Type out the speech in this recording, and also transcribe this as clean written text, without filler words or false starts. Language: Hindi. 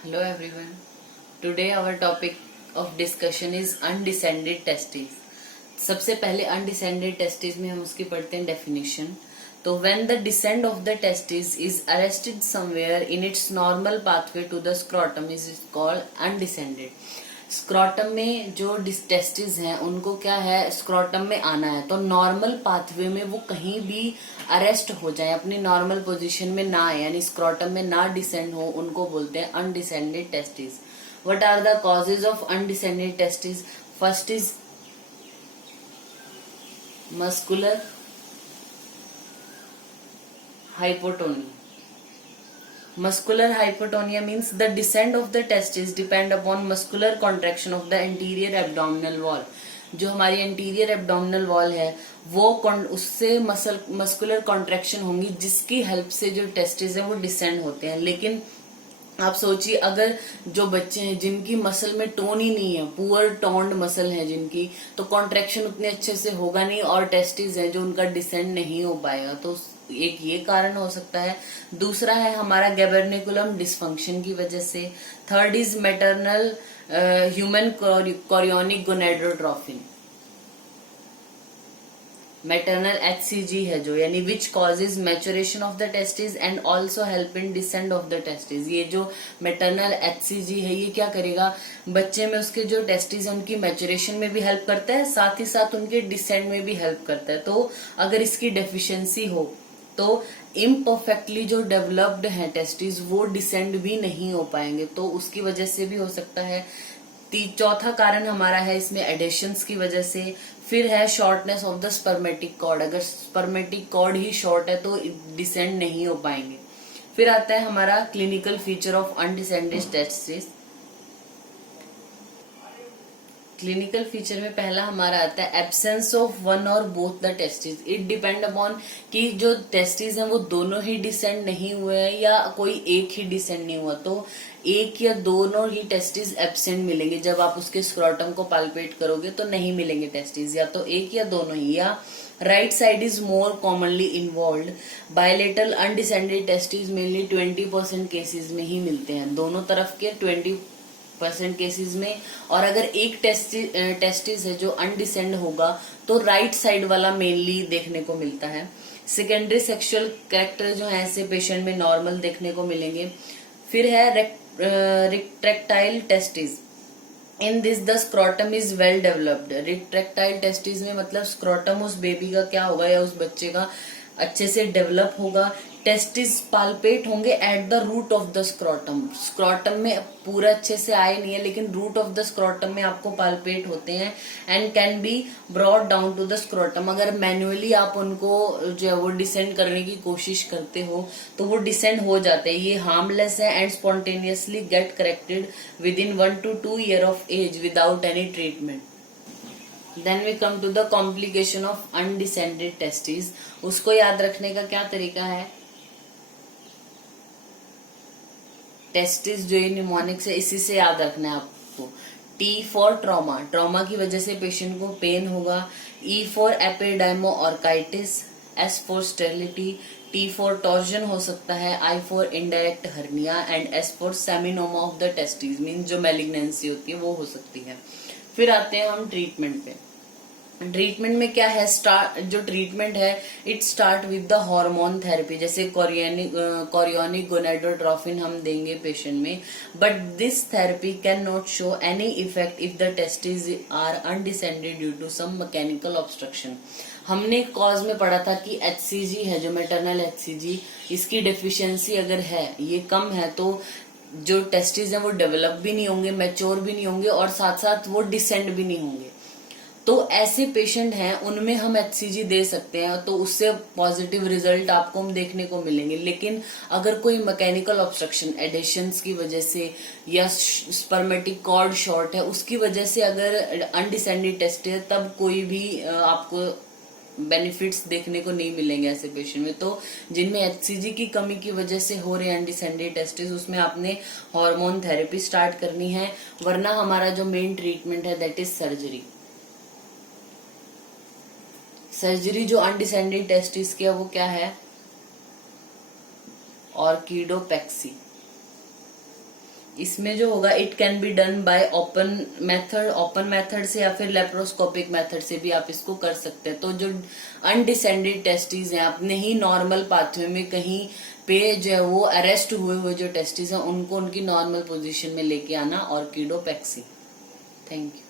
Hello everyone. Today our topic of discussion is undescended testes. सबसे पहले undescended testes में हम उसकी पढ़ते हैं definition. तो when the descent of the testis is arrested somewhere in its normal pathway to the scrotum is called undescended. Scrotum में जो टेस्टिस हैं उनको क्या है, स्क्रॉटम में आना है तो नॉर्मल पाथवे में वो कहीं भी अरेस्ट हो जाए, अपनी नॉर्मल पोजीशन में ना आए, यानी स्क्रॉटम में ना डिसेंड हो, उनको बोलते हैं undescended testis. What are the causes of undescended testis? First is muscular hypotonia. Muscular hypotonia means the descent of the testes depend upon muscular contraction of the anterior abdominal wall. जो हमारी anterior abdominal wall है वो उससे मस्कुलर कॉन्ट्रैक्शन होंगी जिसकी हेल्प से जो टेस्टिस है वो डिसेंड होते हैं. लेकिन आप सोचिए, अगर जो बच्चे हैं जिनकी मसल में टोन ही नहीं है, पुअर टोन्ड मसल है जिनकी, तो कॉन्ट्रैक्शन उतने अच्छे से होगा नहीं और टेस्टिस है जो उनका डिसेंड नहीं हो पाएगा. तो एक ये कारण हो सकता है. दूसरा है हमारा गैबर्निकुलम डिसफंक्शन की वजह से. Third is maternal human chorionic gonadotrophin, maternal HCG है जो, यानी which causes maturation of the testis and also help in descend of the testis. ये जो मैटरनल HCG है ये क्या करेगा, बच्चे में उसके जो टेस्टिस है उनकी मैचुरेशन में भी हेल्प करता है, साथ ही साथ उनके डिसेंड में भी हेल्प करता है. तो अगर इसकी डेफिशिएंसी हो तो इम्परफेक्टली जो डेवलप्ड है टेस्टिस वो डिसेंड भी नहीं हो पाएंगे, तो उसकी वजह से भी हो सकता है. चौथा कारण हमारा है इसमें एडेशंस की वजह से. फिर है shortness of the spermatic cord, अगर स्पर्मेटिक कॉर्ड ही शॉर्ट है तो डिसेंड नहीं हो पाएंगे. फिर आता है हमारा clinical feature of undescended testis. Clinical feature में पहला हमारा आता है एब्सेंस ऑफ वन और both the testis. It depend upon कि जो टेस्टिस हैं वो दोनों ही डिसेंड नहीं हुए हैं या कोई एक ही डिसेंड नहीं हुआ, तो एक या दोनों ही टेस्टिस एब्सेंट मिलेंगे. जब आप उसके स्क्रॉटम को पाल्पेट करोगे तो नहीं मिलेंगे टेस्टिस, या तो एक या दोनों ही. या right side is more commonly involve. Bilateral undescended testis mainly 20% cases में ही मिलते हैं, दोनों तरफ के 20% केसेस में. और अगर एक टेस्टिस है जो अनडिसेंड होगा तो राइट साइड वाला मेनली देखने को मिलता है. सेकेंडरी सेक्सुअल कैरेक्टर जो है ऐसे पेशेंट में नॉर्मल देखने को मिलेंगे. फिर है retractile testis. In this the scrotum is well developed. Retractile testis में मतलब स्क्रॉटम उस बेबी का क्या होगा या उस बच्चे का अच्छे से डेवलप होगा. टेस्टिस पाल्पेट होंगे at the root of the scrotum. Scrotum में पूरा अच्छे से आए नहीं है लेकिन रूट ऑफ द स्क्रॉटम में आपको पाल्पेट होते हैं and can be brought down to the scrotum. अगर मैन्युअली आप उनको जो है वो डिसेंड करने की कोशिश करते हो तो वो डिसेंड हो जाते हैं. ये हार्मलेस है and spontaneously get corrected within 1 to 2 years of age without any treatment. Then we come to the complication of undescended testes. उसको याद रखने का क्या तरीका है? टेस्टिस जो ये निमोनिक्स है इसी से याद रखना है आपको. T फॉर ट्रॉमा, ट्रॉमा की वजह से पेशेंट को पेन होगा. E for epididymo orchitis. S for sterility. T for torsion हो सकता है. I for indirect hernia and S for seminoma of the testis mean जो मेलिग्नेंसी होती है वो हो सकती है. फिर आते हैं हम ट्रीटमेंट पे. ट्रीटमेंट में क्या है, जो ट्रीटमेंट है it start with the hormone therapy. जैसे कोरियोनिक गोनेडोट्रोफिन हम देंगे पेशेंट में, but this therapy can not show any effect if the testis are undescended due to some mechanical obstruction. हमने कॉज में पढ़ा था कि HCG है जो मैटरनल HCG, इसकी डेफिशिएंसी अगर है, ये कम है, तो जो टेस्टिस है वो डेवलप भी नहीं होंगे, मैच्योर भी नहीं होंगे और साथ साथ वो डिसेंड भी नहीं होंगे. तो ऐसे पेशेंट हैं उनमें हम HCG दे सकते हैं तो उससे पॉजिटिव रिजल्ट आपको हम देखने को मिलेंगे. लेकिन अगर कोई मैकेनिकल ऑब्स्ट्रक्शन एडिशंस की वजह से या स्पर्मेटिक कॉर्ड शॉर्ट है उसकी वजह से अगर अनडिसेंडेड टेस्ट है तब कोई भी आपको बेनिफिट्स देखने को नहीं मिलेंगे ऐसे पेशेंट में. तो जिनमें HCG की कमी की वजह से हो रहे अनडिसेंडेड टेस्टिस उसमें आपने हार्मोन थेरेपी स्टार्ट करनी है, वरना हमारा जो मेन ट्रीटमेंट है दैट इज सर्जरी. सर्जरी जो अनडिसेंडेड टेस्टिस की है वो क्या है, ऑर्किडोपेक्सी. इसमें जो होगा it can be done by open method से या फिर लेप्रोस्कोपिक मेथड से भी आप इसको कर सकते हैं। तो जो अनडिसेंडेड टेस्टिस हैं, अपने ही नॉर्मल पाथवे में कहीं पे जो है वो अरेस्ट हुए जो टेस्टिस हैं उनको उनकी नॉर्मल पोजीशन में लेके आना, ऑर्किडोपेक्सी। Thank you.